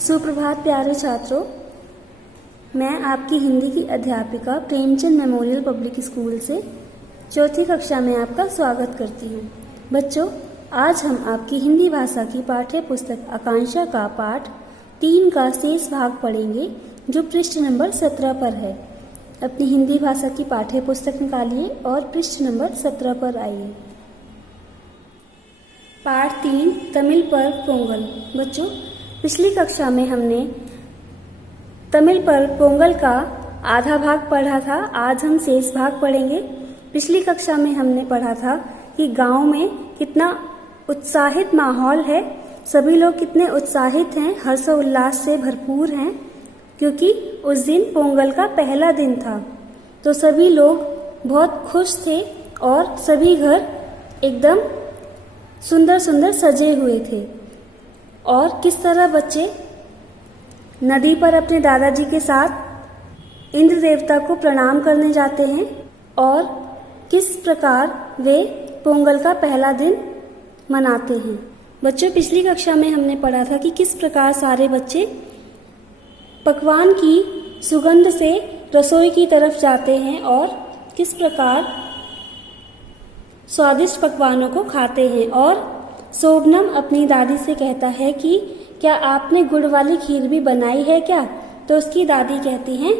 सुप्रभात प्यारे छात्रों, मैं आपकी हिंदी की अध्यापिका प्रेमचंद मेमोरियल पब्लिक स्कूल से चौथी कक्षा में आपका स्वागत करती हूँ। बच्चों, आज हम आपकी हिंदी भाषा की पाठ्य पुस्तक आकांक्षा का पाठ 3 का शेष भाग पढ़ेंगे, जो पृष्ठ नंबर 17 पर है। अपनी हिंदी भाषा की पाठ्य पुस्तक निकालिए और पृष्ठ नंबर 17 पर आइए। पाठ 3 तमिल पर्व पोंगल। बच्चों, पिछली कक्षा में हमने तमिल पर्व पोंगल का आधा भाग पढ़ा था। आज हम शेष भाग पढ़ेंगे। पिछली कक्षा में हमने पढ़ा था कि गांव में कितना उत्साहित माहौल है, सभी लोग कितने उत्साहित हैं, हर्षोल्लास से भरपूर हैं, क्योंकि उस दिन पोंगल का पहला दिन था। तो सभी लोग बहुत खुश थे और सभी घर एकदम सुंदर सुंदर सजे हुए थे। और किस तरह बच्चे नदी पर अपने दादाजी के साथ इंद्र देवता को प्रणाम करने जाते हैं और किस प्रकार वे पोंगल का पहला दिन मनाते हैं। बच्चों, पिछली कक्षा में हमने पढ़ा था कि किस प्रकार सारे बच्चे पकवान की सुगंध से रसोई की तरफ जाते हैं और किस प्रकार स्वादिष्ट पकवानों को खाते हैं। और शोभनम अपनी दादी से कहता है कि क्या आपने गुड़ वाली खीर भी बनाई है क्या? तो उसकी दादी कहती हैं,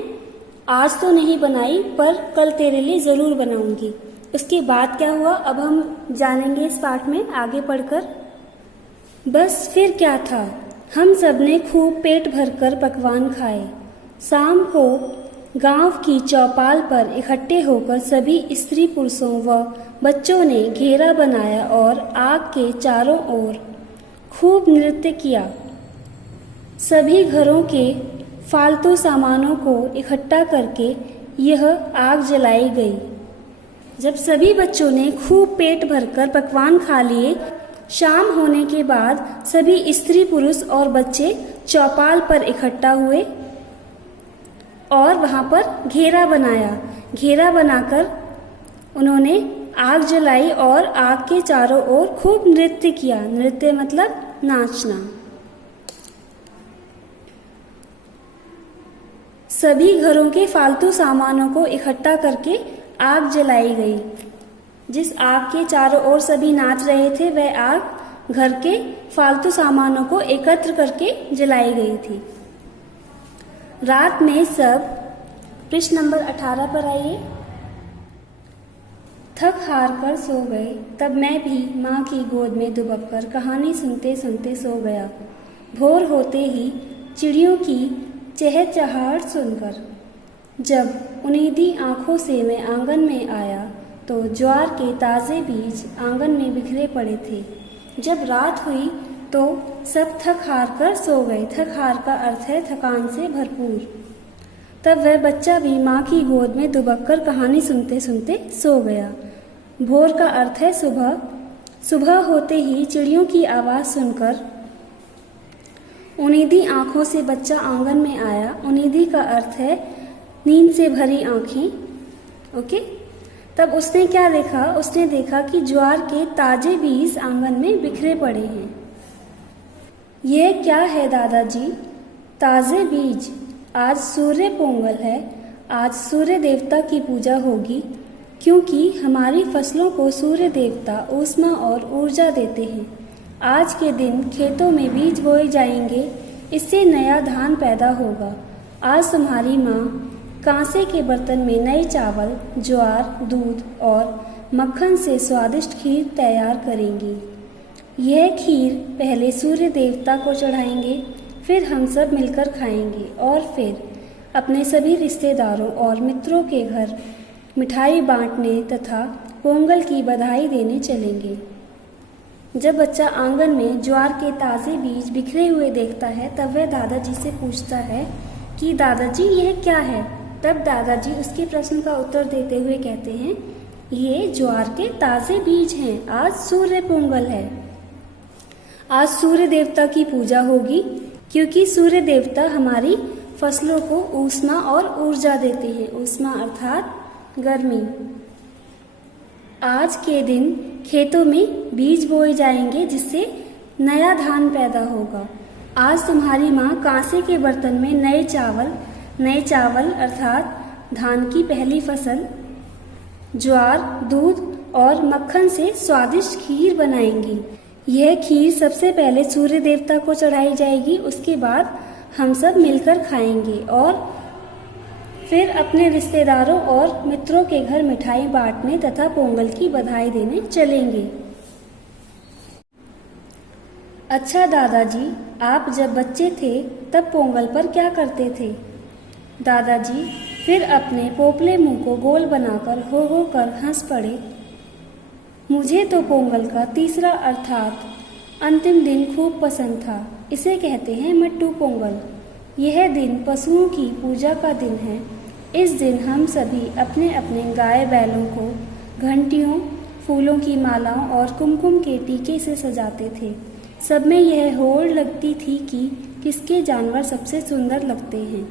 आज तो नहीं बनाई, पर कल तेरे लिए जरूर बनाऊंगी। उसके बाद क्या हुआ, अब हम जानेंगे इस पाठ में आगे पढ़कर। बस फिर क्या था, हम सब ने खूब पेट भरकर पकवान खाए। शाम को गांव की चौपाल पर इकट्ठे होकर सभी स्त्री पुरुषों व बच्चों ने घेरा बनाया और आग के चारों ओर खूब नृत्य किया। सभी घरों के फालतू सामानों को इकट्ठा करके यह आग जलाई गई। जब सभी बच्चों ने खूब पेट भरकर पकवान खा लिए, शाम होने के बाद सभी स्त्री पुरुष और बच्चे चौपाल पर इकट्ठा हुए और वहां पर घेरा बनाया। घेरा बनाकर उन्होंने आग जलाई और आग के चारों ओर खूब नृत्य किया। नृत्य मतलब नाचना। सभी घरों के फालतू सामानों को इकट्ठा करके आग जलाई गई। जिस आग के चारों ओर सभी नाच रहे थे, वह आग घर के फालतू सामानों को एकत्र करके जलाई गई थी। रात में सब, पृष्ठ नंबर 18 पर आइए, थक हार कर सो गए। तब मैं भी माँ की गोद में दुबक कर कहानी सुनते सुनते सो गया। भोर होते ही चिड़ियों की चहचहाहट सुनकर जब उन्नीदी आंखों से मैं आंगन में आया तो ज्वार के ताज़े बीज आंगन में बिखरे पड़े थे। जब रात हुई तो सब थक हार कर सो गए। थक हार का अर्थ है थकान से भरपूर। तब वह बच्चा भी माँ की गोद में दुबक कर कहानी सुनते सुनते सो गया। भोर का अर्थ है सुबह। सुबह होते ही चिड़ियों की आवाज़ सुनकर उन्नीदी आंखों से बच्चा आंगन में आया। उन्नीदी का अर्थ है नींद से भरी आंखें। ओके। तब उसने क्या देखा? उसने देखा कि ज्वार के ताजे बीज आंगन में बिखरे पड़े हैं। यह क्या है दादाजी? ताजे बीज। आज सूर्य पोंगल है। आज सूर्य देवता की पूजा होगी, क्योंकि हमारी फसलों को सूर्य देवता ऊष्मा और ऊर्जा देते हैं। आज के दिन खेतों में बीज बोए जाएंगे, इससे नया धान पैदा होगा। आज तुम्हारी माँ कांसे के बर्तन में नए चावल, ज्वार, दूध और मक्खन से स्वादिष्ट खीर तैयार करेंगी। यह खीर पहले सूर्य देवता को चढ़ाएंगे, फिर हम सब मिलकर खाएंगे और फिर अपने सभी रिश्तेदारों और मित्रों के घर मिठाई बांटने तथा पोंगल की बधाई देने चलेंगे। जब बच्चा आंगन में ज्वार के ताज़े बीज बिखरे हुए देखता है, तब वह दादाजी से पूछता है कि दादाजी यह क्या है? तब दादाजी उसके प्रश्न का उत्तर देते हुए कहते हैं, ये ज्वार के ताज़े बीज हैं। आज सूर्य पोंगल है। आज सूर्य देवता की पूजा होगी, क्योंकि सूर्य देवता हमारी फसलों को ऊष्मा और ऊर्जा देते हैं। ऊष्मा अर्थात गर्मी। आज के दिन खेतों में बीज बोए जाएंगे, जिससे नया धान पैदा होगा। आज तुम्हारी माँ कांसे के बर्तन में नए चावल अर्थात धान की पहली फसल, ज्वार, दूध और मक्खन से स्वादिष्ट खीर बनाएंगी। यह खीर सबसे पहले सूर्य देवता को चढ़ाई जाएगी, उसके बाद हम सब मिलकर खाएंगे और फिर अपने रिश्तेदारों और मित्रों के घर मिठाई बांटने तथा पोंगल की बधाई देने चलेंगे। अच्छा दादाजी, आप जब बच्चे थे तब पोंगल पर क्या करते थे? दादाजी फिर अपने पोपले मुंह को गोल बनाकर हो कर हंस पड़े। मुझे तो पोंगल का तीसरा अर्थात अंतिम दिन खूब पसंद था। इसे कहते हैं मट्टू पोंगल। यह दिन पशुओं की पूजा का दिन है। इस दिन हम सभी अपने अपने गाय बैलों को घंटियों, फूलों की मालाओं और कुमकुम के टीके से सजाते थे। सब में यह होड़ लगती थी कि किसके जानवर सबसे सुंदर लगते हैं।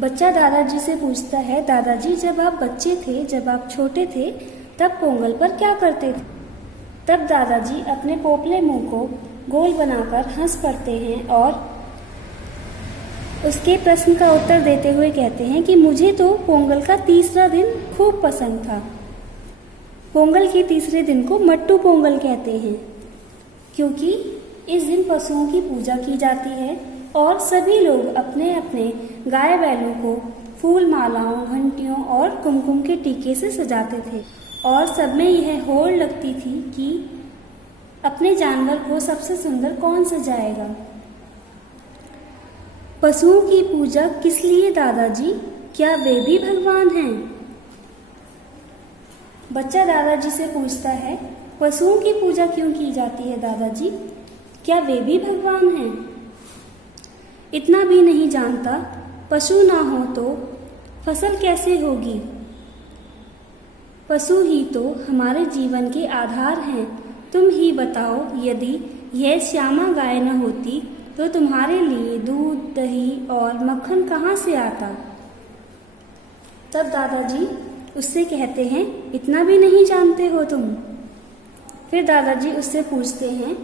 बच्चा दादाजी से पूछता है, दादाजी जब आप बच्चे थे, जब आप छोटे थे, तब पोंगल पर क्या करते थे? तब दादाजी अपने पोपले मुंह को गोल बनाकर हंस पड़ते हैं और उसके प्रश्न का उत्तर देते हुए कहते हैं कि मुझे तो पोंगल का तीसरा दिन खूब पसंद था। पोंगल के तीसरे दिन को मट्टू पोंगल कहते हैं क्योंकि इस दिन पशुओं की पूजा की जाती है और सभी लोग अपने अपने गाय बैलों को फूल मालाओं, घंटियों और कुमकुम के टीके से सजाते थे और सब में यह होड़ लगती थी कि अपने जानवर को सबसे सुंदर कौन सजाएगा। पशुओं की पूजा किस लिए दादाजी? क्या वे भी भगवान हैं? बच्चा दादाजी से पूछता है, पशुओं की पूजा क्यों की जाती है दादाजी? क्या वे भी भगवान हैं? इतना भी नहीं जानता, पशु ना हो तो फसल कैसे होगी? पशु ही तो हमारे जीवन के आधार हैं। तुम ही बताओ, यदि यह श्यामा गाय न होती तो तुम्हारे लिए दूध, दही और मक्खन कहाँ से आता? तब दादाजी उससे कहते हैं, इतना भी नहीं जानते हो तुम? फिर दादाजी उससे पूछते हैं,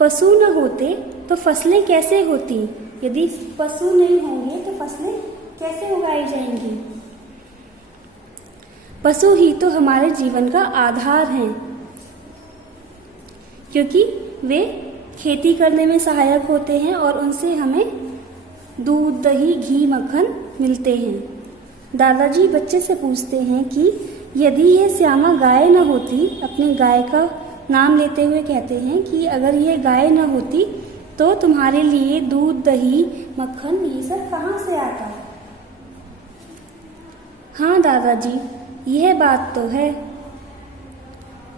पशु न होते तो फसलें कैसे होती? यदि पशु नहीं होंगे तो फसलें कैसे उगाई जाएंगी? पशु ही तो हमारे जीवन का आधार हैं क्योंकि वे खेती करने में सहायक होते हैं और उनसे हमें दूध, दही, घी, मक्खन मिलते हैं। दादाजी बच्चे से पूछते हैं कि यदि यह श्यामा गाय न होती, अपनी गाय का नाम लेते हुए कहते हैं कि अगर यह गाय न होती तो तुम्हारे लिए दूध, दही, मक्खन ये सब कहाँ से आता? हाँ दादाजी, यह बात तो है।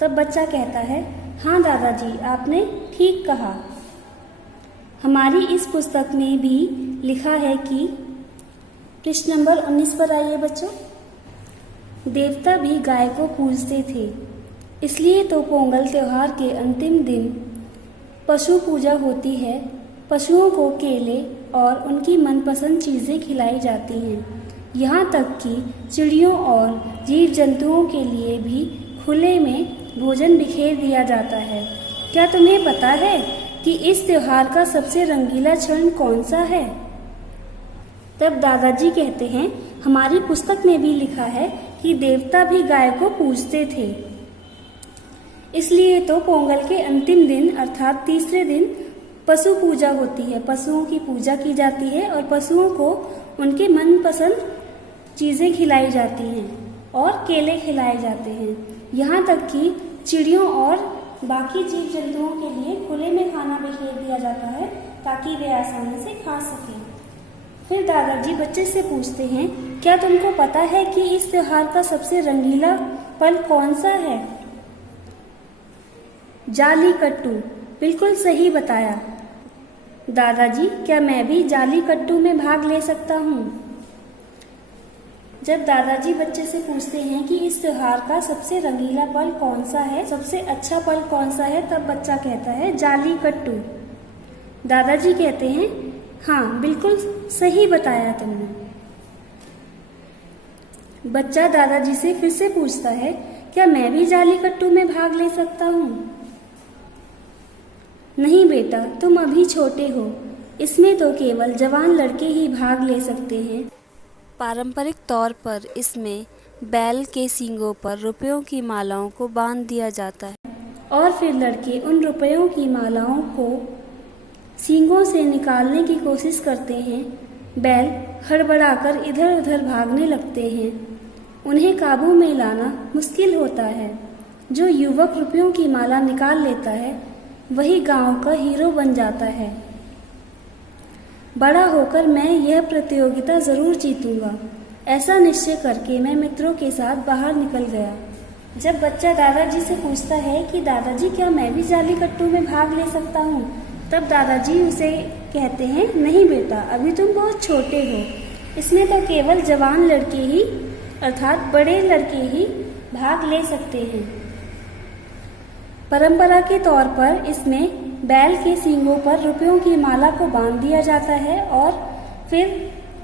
तब बच्चा कहता है, हाँ दादाजी, आपने ठीक कहा। हमारी इस पुस्तक में भी लिखा है कि पृष्ठ नंबर 19 पर आइए बच्चों। देवता भी गाय को पूजते थे, इसलिए तो पोंगल त्योहार के अंतिम दिन पशु पूजा होती है। पशुओं को केले और उनकी मनपसंद चीज़ें खिलाई जाती हैं। यहाँ तक कि चिड़ियों और जीव जंतुओं के लिए भी खुले में भोजन बिखेर दिया जाता है। क्या तुम्हें पता है कि इस त्योहार का सबसे रंगीला क्षण कौन सा है? तब दादाजी कहते हैं, हमारी पुस्तक में भी लिखा है कि देवता भी गाय को पूजते थे, इसलिए तो पोंगल के अंतिम दिन अर्थात तीसरे दिन पशु पूजा होती है। पशुओं की पूजा की जाती है और पशुओं को उनके मनपसंद चीज़ें खिलाई जाती हैं और केले खिलाए जाते हैं। यहाँ तक कि चिड़ियों और बाकी जीव जंतुओं के लिए खुले में खाना बिखेर दिया जाता है ताकि वे आसानी से खा सकें। फिर दादाजी बच्चे से पूछते हैं, क्या तुमको पता है कि इस त्योहार का सबसे रंगीला पल कौन सा है? जाली कट्टू, बिल्कुल सही बताया। दादाजी, क्या मैं भी जाली कट्टू में भाग ले सकता हूँ? जब दादाजी बच्चे से पूछते हैं कि इस त्योहार का सबसे रंगीला पल कौन सा है, सबसे अच्छा पल कौन सा है, तब बच्चा कहता है जाली कट्टू। दादाजी कहते हैं, हाँ बिल्कुल सही बताया तुमने। बच्चा दादाजी से फिर से पूछता है, क्या मैं भी जाली कट्टू में भाग ले सकता हूँ? नहीं बेटा, तुम अभी छोटे हो, इसमें तो केवल जवान लड़के ही भाग ले सकते हैं। पारंपरिक तौर पर इसमें बैल के सींगों पर रुपयों की मालाओं को बांध दिया जाता है और फिर लड़के उन रुपयों की मालाओं को सींगों से निकालने की कोशिश करते हैं। बैल हड़बड़ाकर इधर उधर भागने लगते हैं। उन्हें काबू में लाना मुश्किल होता है। जो युवक रुपयों की माला निकाल लेता है वही गांव का हीरो बन जाता है। बड़ा होकर मैं यह प्रतियोगिता जरूर जीतूंगा, ऐसा निश्चय करके मैं मित्रों के साथ बाहर निकल गया। जब बच्चा दादाजी से पूछता है कि दादाजी क्या मैं भी जाली कट्टू में भाग ले सकता हूँ, तब दादाजी उसे कहते हैं नहीं बेटा, अभी तुम बहुत छोटे हो, इसमें तो केवल जवान लड़के ही अर्थात बड़े लड़के ही भाग ले सकते हैं। परंपरा के तौर पर इसमें बैल के सींगों पर रुपयों की माला को बांध दिया जाता है और फिर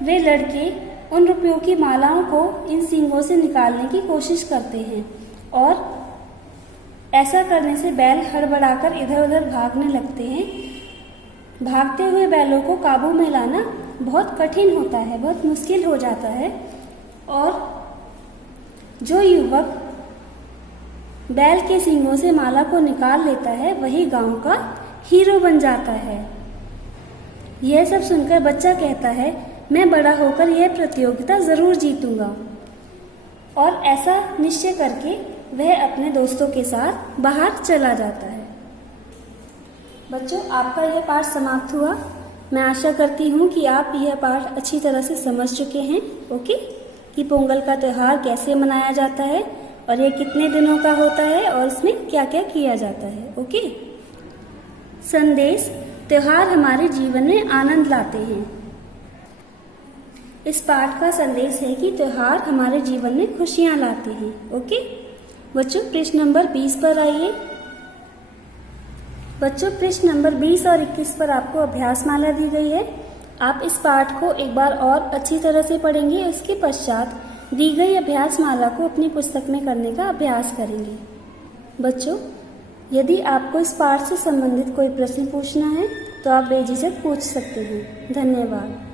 वे लड़के उन रुपयों की मालाओं को इन सींगों से निकालने की कोशिश करते हैं और ऐसा करने से बैल हड़बड़ाकर इधर उधर भागने लगते हैं। भागते हुए बैलों को काबू में लाना बहुत कठिन होता है, बहुत मुश्किल हो जाता है और जो युवक बैल के सींगों से माला को निकाल लेता है वही गांव का हीरो बन जाता है। यह सब सुनकर बच्चा कहता है मैं बड़ा होकर यह प्रतियोगिता जरूर जीतूंगा और ऐसा निश्चय करके वह अपने दोस्तों के साथ बाहर चला जाता है। बच्चों, आपका यह पाठ समाप्त हुआ। मैं आशा करती हूँ कि आप यह पाठ अच्छी तरह से समझ चुके हैं। ओके, कि पोंगल का त्यौहार कैसे मनाया जाता है और ये कितने दिनों का होता है और इसमें क्या क्या किया जाता है। ओके, संदेश, त्योहार हमारे जीवन में आनंद लाते हैं। इस पाठ का संदेश है कि त्योहार हमारे जीवन में खुशियां लाते हैं। ओके बच्चों, पृष्ठ नंबर 20 पर आइए। बच्चों, पृष्ठ नंबर 20 और 21 पर आपको अभ्यास माला दी गई है। आप इस पाठ को एक बार और अच्छी तरह से पढ़ेंगे। उसके पश्चात दी गई अभ्यास माला को अपनी पुस्तक में करने का अभ्यास करेंगे। बच्चों, यदि आपको इस पाठ से संबंधित कोई प्रश्न पूछना है तो आप बेझिझक पूछ सकते हैं। धन्यवाद।